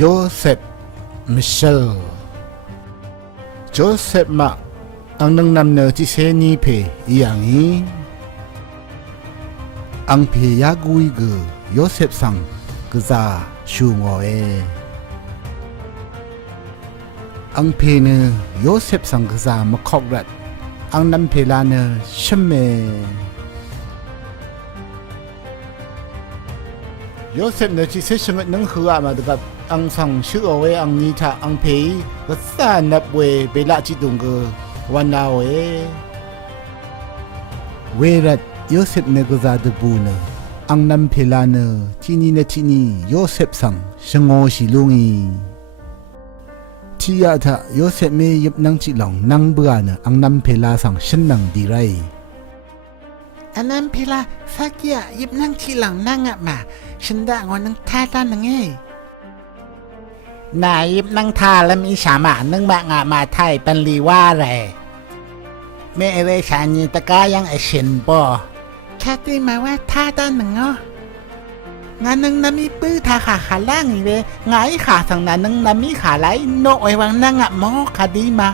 Joseph Michel Joseph ma ang nang namno ti seni pe iyangi ang piyagui ge Joseph sang geza shungoe ang pene Joseph sang geza makokrat ang nam pelana shemme Joseph ne chi se shenget nang hua ma de ang sang shu owe ang ni tha ang pei ga sa nap we be la chi dung ge wan na we rat Joseph ne ga za de bu ne ang nam phela ne chi ni Joseph sang shengo shi lungi ti ya tha Joseph me yip nang chi long nang bua ne ang nam phela sang shen nang di rai anam phela sakya yip nang chi lang nang ma shinda ngon nang tha ta nang e nai yip nang tha la mi sha ma nang ma nga ma thai pan li wa re me ere sha ni ta ka yang a shin bo kha ti ma wa tha ta nang o nga nang na mi pu tha kha kha lang ni re ngai kha sang na nang na mi kha lai no oi wang nang mo kha di ma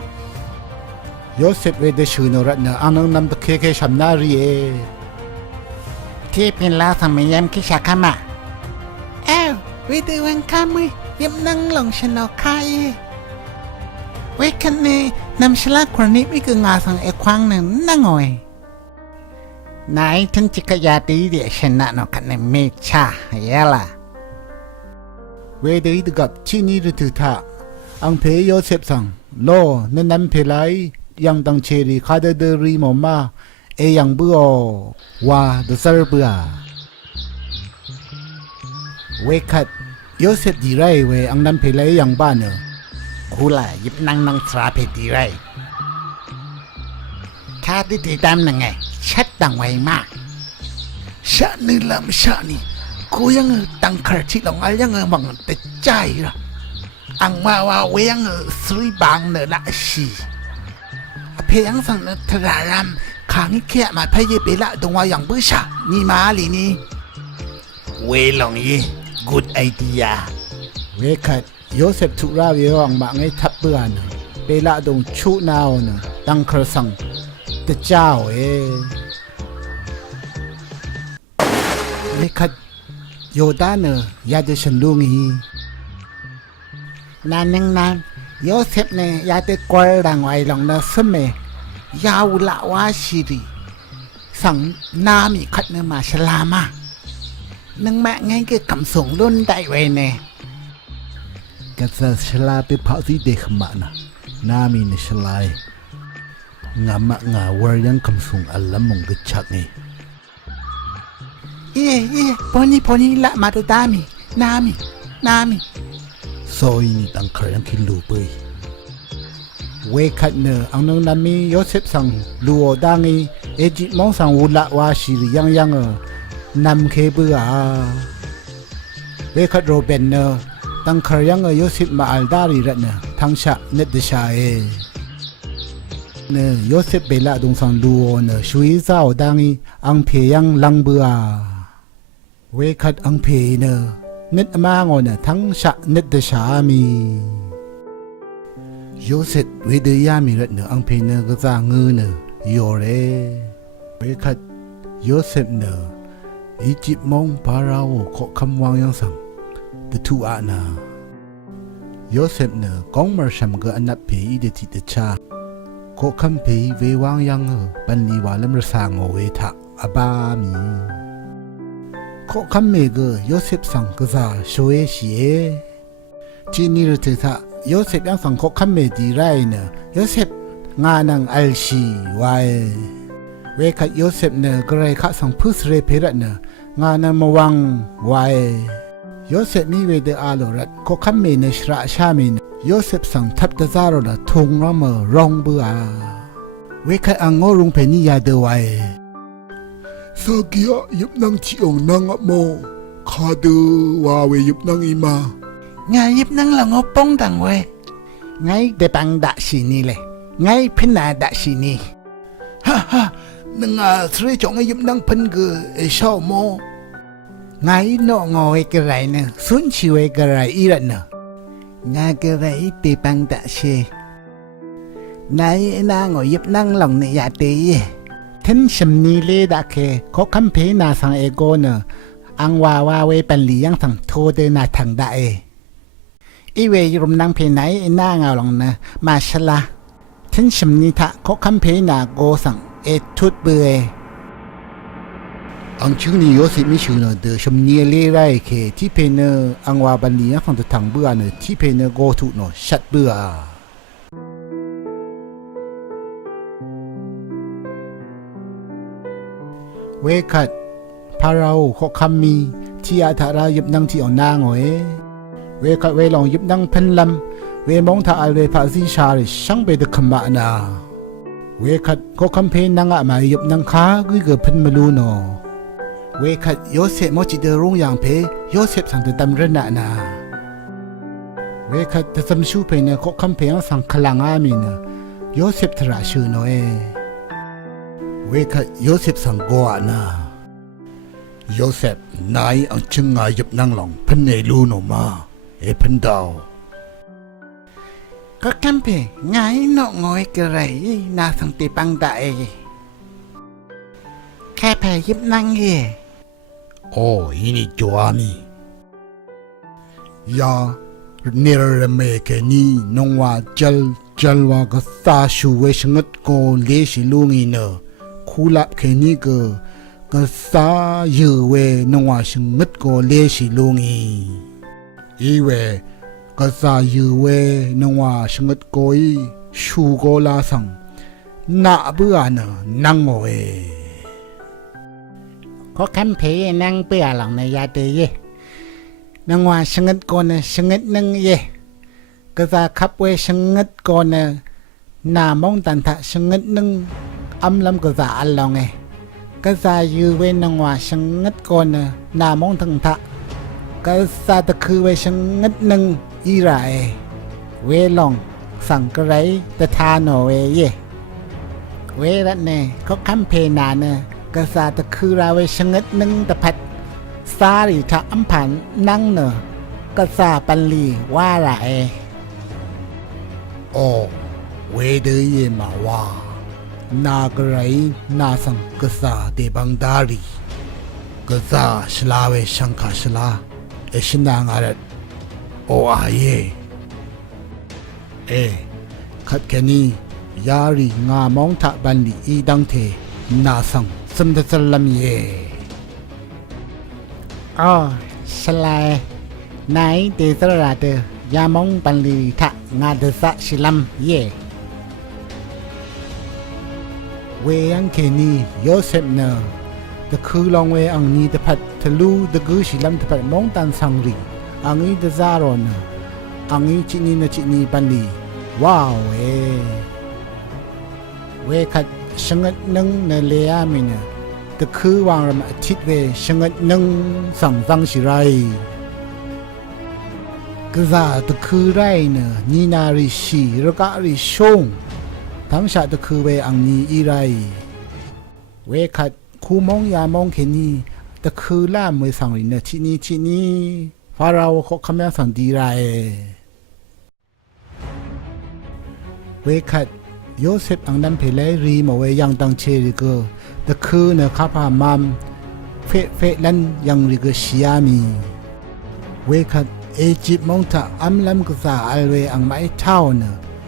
Joseph we de shu no rat na ang nang nam ta ke sham na ri eที่เป็นลาสมัยยามคิชาคามาวิธีวันข้ามยิบนั่งหลงชนกไข่เวคันนี้นำชลาครนี้ไม่คืองาสังเอควางหนึ่งนั่งงอยนายท่านจิกยาตีเดียชนะนกันในเมชาเยล่ะเวde de gap chi ni de tu tha ang pe Joseph sang lo na nam pe lai yang dang che ri kha de ri mo ma e yang bu o wa de sar bu a we khat Joseph di rai we ang nam pe lai yang ba ne คูล่ะยิบนั่งนั่งสราเพดีไรข้าที่ติดตามนั่งไงชัดดังไวมากชะนี่ลำชะนี่กูยังตั้งคาชิลงอะไรยังมังแต่ใจละอังว่าเวียงสุริบังเนละชีเพียงสั่งทรารามขังแค่มาพยเปละตรงว่าอย่างบื้อชานี่มาลีนี่เวลองยี่ good idea เวคัดJoseph thu ra ve ang ma ngai thap bua na pe la dong chu nao na tang khar sang te chao e le khat yoda na ya de shan lu ngi nan Joseph ne ya te kwal dang wai long na sme ya u la wa shi ri sang na mi khat na ma shalama nang ma ngai ke kam song lun dai we ne ka sa shala pe pha si de khma na na mi ne shalai nga ma nga war yang kam sung alam mong ge chak ni poni la ma ta dami nami soi ni tang khar yang ki lu pe we khat ne ang nang na mi Joseph sang lu o dangi e ji mong sang u la wa shi yang nam khe bu a we khat ro ben ne tăng khởi yang ở Joseph mà aldari rat na thang sha net de sha e ne Joseph bela dong sang luo ne shui zao dangi ang phe yang lang bua we khat ang phe ne net ma ngo na thang sha net de sha mi Joseph we de ya mi rat ne ang phe ne ga za ngu ne yo re we khat Joseph ne Egypt mong parao kho kham wang yang sang the two ana Joseph ne kong mar sham ga anap pe ide ti de cha ko kham pe ve wang yang pan li wa lam ra sa ngo we tha aba mi ko kham me ga Joseph sang ga za shoe shi e chi ni ru te tha Joseph yang sang ko kham me di rai ne Joseph nga nang al shi wa e we kha Joseph ne ga rai kha sang phus re pe ra ne nga na ma wang wa e Joseph mi we de alorat ko kham me ne shra sha me Joseph sang thap da zaro la thong ra ma rong bu a we kha ango rung pe ni ya de wa e sa kia yip nang chi ong nang mo kha de wa we yip nang ima ngay yip nang la ngo pong dang we ngay de bang da shi ni le ngay phin na da shi ni ha nang sri chong yip nang pen ge e shao mo ngay no ngồi cái này nè xuống chiều cái này y nè งากระไรตีปังตะเชนายนางอยิบนั่งหลงในยาตีท่านชมนีเลดาเคเขาคำเพนาสังเอโกเนอังวาวาเวปันลียังสังโทเดนาทังได้อีเวยุรมนางเพไหนนางเอาหลงนะมาชลาท่านชมนีทะเขาคำเพนาโกสังเอทุดเบยอังชื่อนี้โยสิไม่ชื่อเนอะเดชมเนียเล่ไรเคที่เพเนออังวาบันลียังฟังจะทางเบื่อเนอะที่เพเนอโกทุเนอะชัดเบื่อเวคัดพาเราขอคำมีที่อาธารายิบนั่งที่อ่อนนางเวคัดเวลองยิบนั่งพันลำเวมองท่าอัลเวพาซิชาริช่างไปดึกขมานาเวคัดขอคำเพนังอะมายิบนั่งค้ากุยเกือบพันมาลูโนเวคัดโยเซฟมอจิเดรุ่งอย่างเพโยเซฟสังเดตำเรนนาเวคัดจะสมชูเพเนขอคำเพยังสังขลังอามีเนโยเซฟทราชูโนเวคัดโยเซฟสังโกอานาโยเซฟนายอังจึงงายยิบนั่งหลงพันเนลูโนมาพันดาวก็คำเพง่ายนอกงอยกระไรนาสังตีปังได้แค่แพ้ยิบนั่งเย่โอ้ยนี่จวามียาเนรเมเคนีนงว่าจัลวาก็ตาชูเวชงดโกเลชิลุงอีเนอคูลับเคนีก็ซายูเวนงว่าชงดโกเลชิลุงอีเวก็ซายูเวนงว่าชงดโกอีชูโกลาสังนาเบื่อเนนังโอก็คำเพนั่งเปื่อหลังในยาเตยนางว่าชงดก่อนชงดนึงเยก็จะขับเวชงดก่อนนามองตันทะชงดนึงอำลำก็จะอัลลองก็จะอยู่เวนางว่าชงดก่อนนามองทั้งทะก็จะตะคือเวชงดนึงอีไรเวลองสั่งกระไรแต่ทานอเวเยเวรัตเน่เขาคำเพนาเนกษาตะคือราเวชงดนึงตะพัดซาริทะอัมพันนั่งเนกษาปันลีว่าไรโอเวเดยมาว่านากไรนาสังกษาเตบังดารีกษาชลาเวชังคาชลาชนางอารัดโออาเยขัดแค่นี้ยารีงามองทะบันลีอีดังเทนาสังสมเด็จลำเย่อ๋อสลายนายเดซราเดยามองปันลีทะงาเดสะชิลัมเย่เวยังเคนีโยเซฟเนอตะคือลองเวอังนี้ตะพัดทะลุตะกุชิลัมตะพัดมองตันสังรีอังนี้ตะซารอนอังนี้ชินีนะชินีปันลีว้าวเวขัดชงดนึงในเลียมินตะคือวางรำอาทิตย์เวชงดนึงสั่งฟังสิไรกษาตะคือไรเนนีนาริชีรกะริชงทั้งชาตะคือเวอังนีอีไรเวขัดคูมองยามองเคนีตะคือล่ามเวสังรินที่นี่ฟาเราขอคำยังสังดีไรเวขัดโยเซฟอังนันเพลรีมาเวยังตังเชริกตะคือเนข้าพามามเฟลันยังริกชิอามีเวคัดเอจิปมองทะอัมลัมกษาอัลเวอังไม่เท่าเน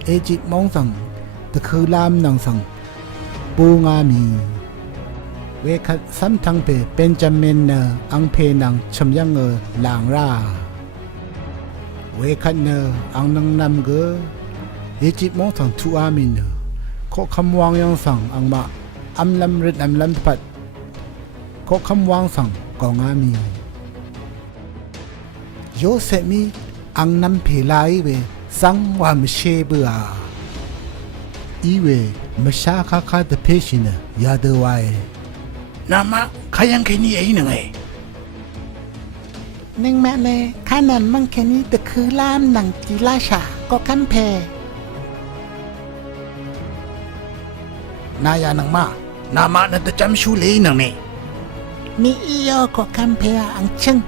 เอจิปมองสังตะคือลามนังสังปูงามีเวคัดซ้ำทั้งเพเป็นจำเมนเนอังเพนังชมยังลางราเวคัดเนอังนังนำเอจิปมองสังทูอามินขอคำวางยังสั่งอังมาอัมลำริดอัมลำปัดขอคำวางสั่งกองอามีโยเซมีอังนำเพลายเวสังวามเชเบืออีเวมชาคาคาเดเพชินยาเดวายนามะขยังแค่นี้เองไงนึงแม่เลยข้านั้นมันแค่นี้แต่คือลามหนังจีราชาก็คำเพนายานังมานามะนั่นจะจำชูเลยนังนี่อีโยก็คำเพอังเชง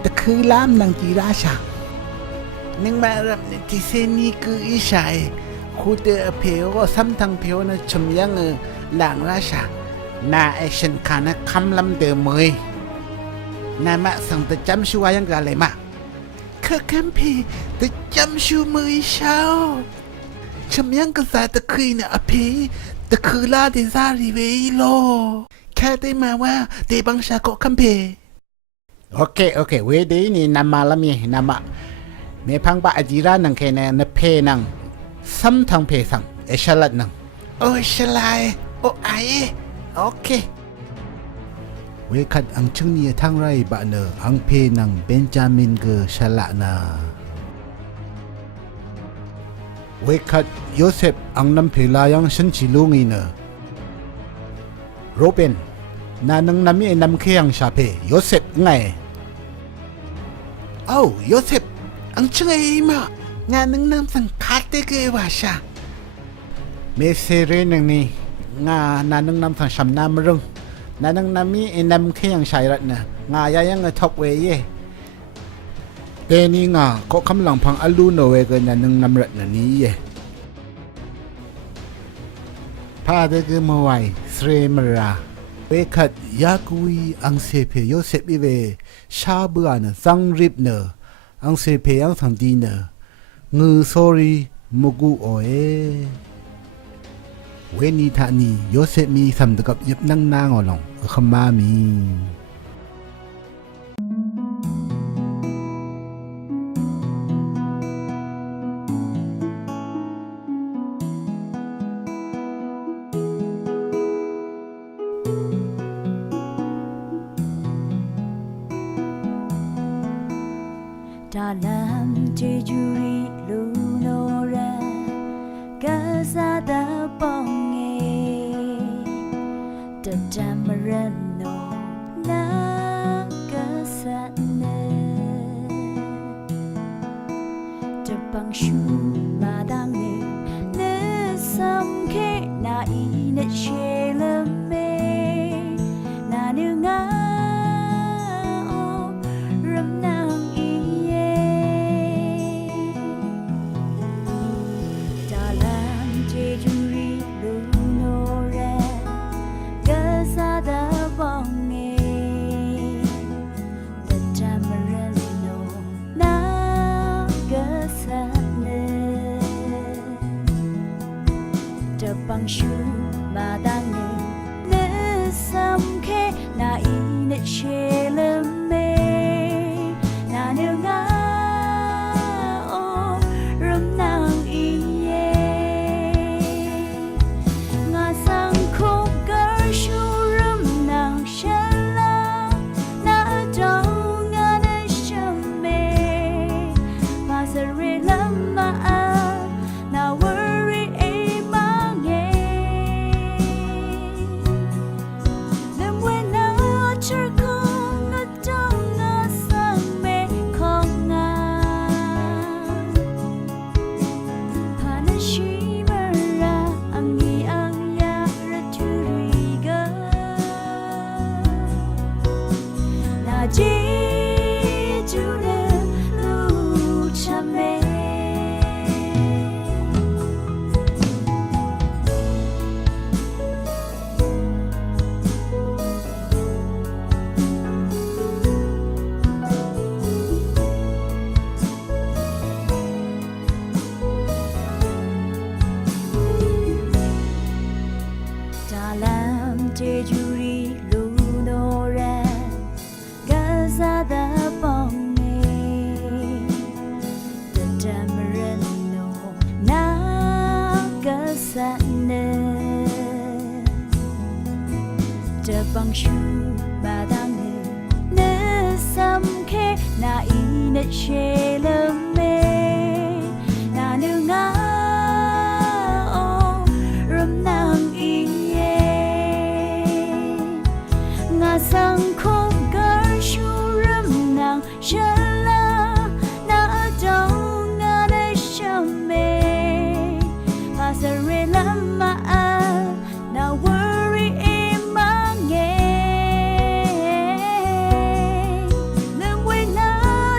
แต่คือลามหนังจีราชา นึงมารับที่เซนี่คืออีชายคูเตอเพโอซ้ำทางเพโอนะชมยังหลังราชานาแอคชั่นคานะคำลำเดิมเมยนามาสั่งแต่จำชัวยังกะเลยมาคือคำเพแต่จำชัวมือเช้าชมยังกะสายตะคืนนะอเพตะคือลาเดซาริเวโลแค่ได้มาว่าเดบังชาโกคำเพโอเคเวดีนี่นามาละมีนามาเมพังบะอจิรานังแค่นเพนังซ้ำทางเพสังเอชลัดนังโอ้ชลายโอ้ไอโอเคเวคัดอังชึงนี้ทางไรบะเนออังเพนังเบนจามินเกอชละนาเวคัดโยเซฟอังนำเพลายังฉันชิลุงอีเนอโรเบนนานังนำมีนำเคียงชาเพโยเซฟไงโอ้โยเซฟอังชงไอมางานนึงนำสังคัดได้เกว่าชาเมเซเรนังนี่งานานังนำสังชำนามรึงนานังนำมีนำเคียงชายรัตนะงายายังทอกเวเยเดนี่งาก็คำหลังพังอลูโนเวกันนานังนำรัตนะนี้เยพาเดกมไวสเรมราเวคัดยากุยอังเซเพโยเซฟอีเวชาเบือนสังริบเนออังเซเพยังทันดีเนองือโซรีมุกุโอเอเวนีทานีโยเซฟมีสำนึกกับยับนั่งนางอลองขมามีดาลัมเจจูรีลูโนรากาซาดาปองเงตะจามรันโนนากาซาเนตะปังชูมาดังเนเนซัมเคนาอีเนเชลเมนาเนงาบังชูมาดังเนเนซัมเคนาอีเนเชลเมนาเนงาโอรำนางอีเยงาสังคมกะชูรำนางเชลานาดองงาเนชเมพาสเรลมาอานาเวเจจูรีลูโนรากาซาดาปองเงตะจามรันโนนากาซาเนจะบังชูมาดังเนซัมเคนาอีเนเชลเมนาเนงาโอรำนางอีสังคมกะชูรำนางเชลานาดองงาเนชเมพาสเรลมาอานาเวรีเอมังเงเนเวนา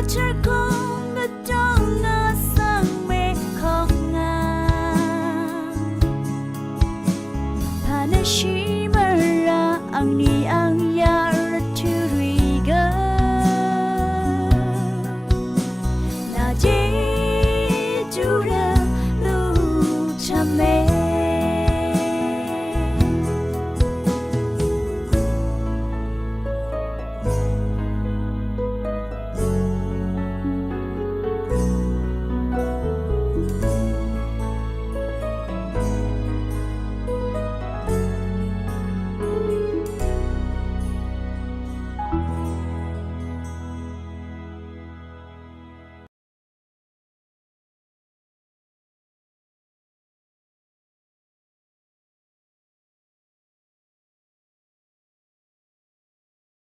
เชคงกะดอ那西门啊，昂尼昂。